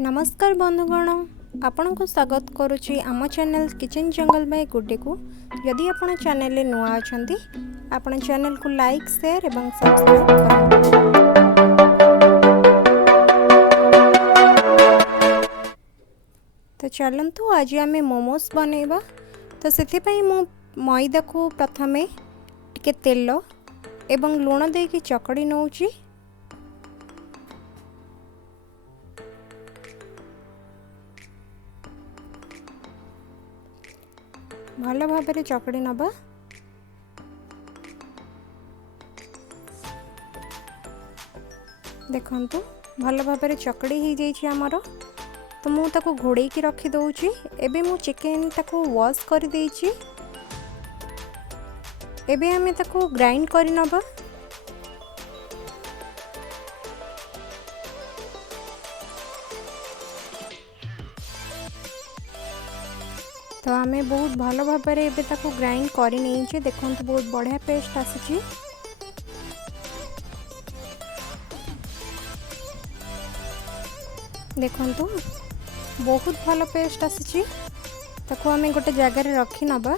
नमस्कार बंधुगण, आपण को स्वागत करुच्ची आम चैनल किचन जंगल बाय गुड्डे को। यदि आपण चैनल नुआ अछंती आपण चैनल को लाइक शेयर एवं सब्सक्राइब करूँ। तो चलतु आज आम मोमोज बनैबा। तो से मु मैदा को प्रथमे टिके तेल एवं लुण देकी चकड़ी नौची। भल भाव चकड़ी नबा। देखंतु भल भाव चकड़ी हो जाइए आमर। तो मु ताको घोड़े की रखी दउची। एबे मु चिकन ताको वॉश कर देइची। एबे हमें ताको ग्राइंड करि नबा। तो आमे बहुत भल भाव एबे ताको ग्राइंड करि नेइचे। देखंतु बहुत बढ़िया पेस्ट आसीची। देखंतु बहुत भल पेस्ट आसीची। ताको आमे गोटे जगह रे रखी नबा।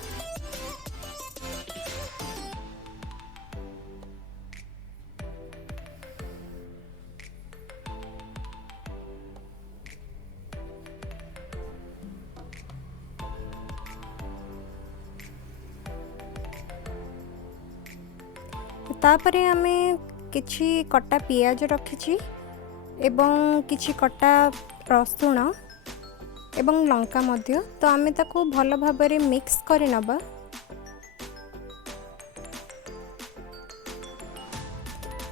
तापरे आमे किछि कटा पियाज रखिछि एवं किछि कटा रसुण एवं लंका मध्य। तो आमे ताको भल भाबरे मिक्स करि नबा।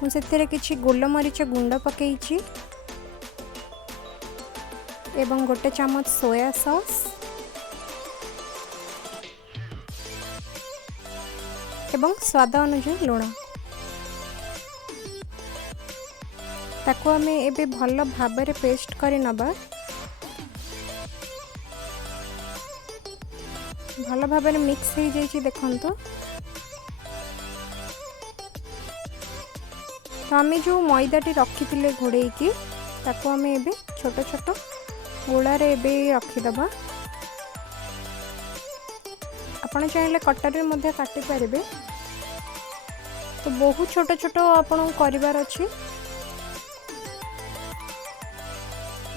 मु सेथिरे किछि गोलमरीच गुंड पकेइछि एवं गोटे चम्मच सोया सॉस एवं स्वाद अनुसार लुण। ताको आमे एबे भल भाबरे पेस्ट करि नबा। भल भाबरे मिक्स हो जाइछि। देखंतु तो आमे जो मैदाटी रखिथिले घोड़ेकी ताको आमे एबे छोट छोट गोला रे एबे रखि दबा। आपण चाहिले कटरे मध्ये काटि परिबे। तो बहुत छोट छोट आपण करिवार अछि।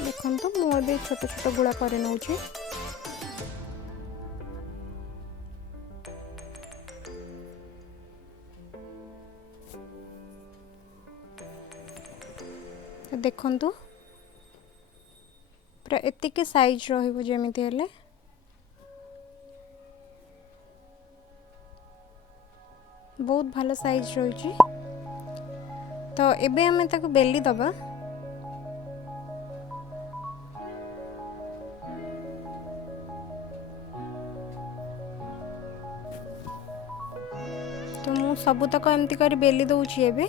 देखंतु मु एबे छोट छोट गुळा करे नउची। तो देखंतु पूरा एतिके साइज रहिबो जेमिति हेले। बहुत भल साइज रही। तो एबे हमें ताको बेली दबा। तो मु सबु तक एमती करी बेली दउची एबे।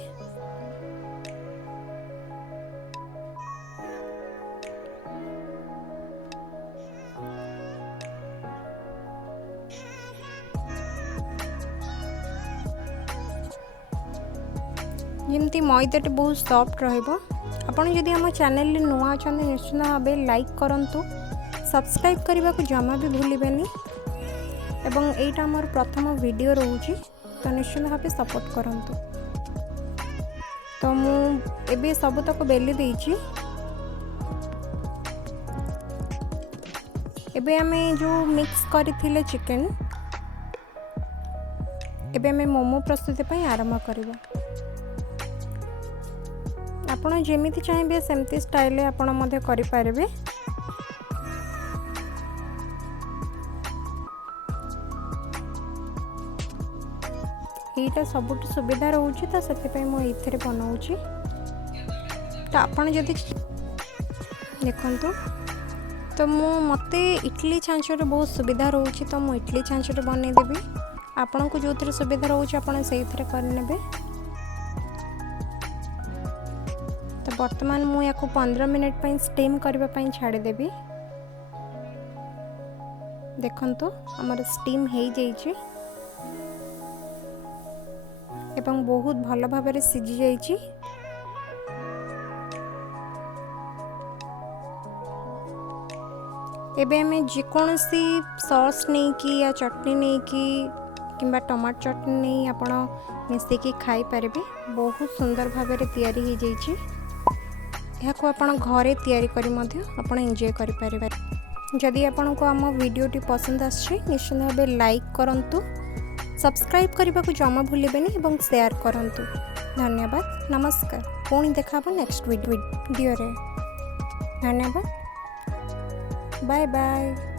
जमती मैदाटी बहुत सॉफ्ट रहिबो। आपण जदि हम चैनल नुआ अछंती निश्चित भाव लाइक करंतु, सब्सक्राइब करने को जमा भी भूलिबेनी। एवं एटा हमर प्रथम वीडियो रहूची तो निश्चित भाव सपोर्ट करंतु। तो मु एबे सब तक बेली देइची। एबे हमें जो मिक्स करथिले चिकन एबे हमें मोमो प्रस्तुति पई आरंभ करबा। आपण जेमिति चाहिए सेमती स्टाइल आपण मध्य करि पारबे। एटा सबुठ सुविधा रहउची तो सेति पई मो एथिरे बनाउची। तो आपण जदि देखंतु तो मते इडली छांचर बहुत सुविधा रहउची तो मो इडली छांचर बनै देबी। आपण को जोथिरे सुविधा रहउची आपण सेइथिरे कर नेबे। तो वर्तमान मु याको 15 मिनट पई स्टीम करबा पई छाड़ी देबी। देखंतु हमर स्टीम हेई जाइछि एवं बहुत भल भाबरे सिझी जाइछि। एबे हमें जेकोसी सॉस नहीं कि या चटनी नहीं कि किंबा टमाटो चटनी नहीं आपण मिसेकी खाई पारे। बहुत सुंदर भाव में तैयारी हो जाइए। यहाँ आपण घरे तैयारी करी मध्य आपण एंजॉय करि पारे। जदि आपण को आम वीडियोटी पसंद आछे निश्चित भाव लाइक करंतु, सब्सक्राइब करने को जमा भूलें और शेयर करंतु। धन्यवाद, नमस्कार। पुणी देखा नेक्स्ट वीडियो रे। धन्यवाद, बाय बाय।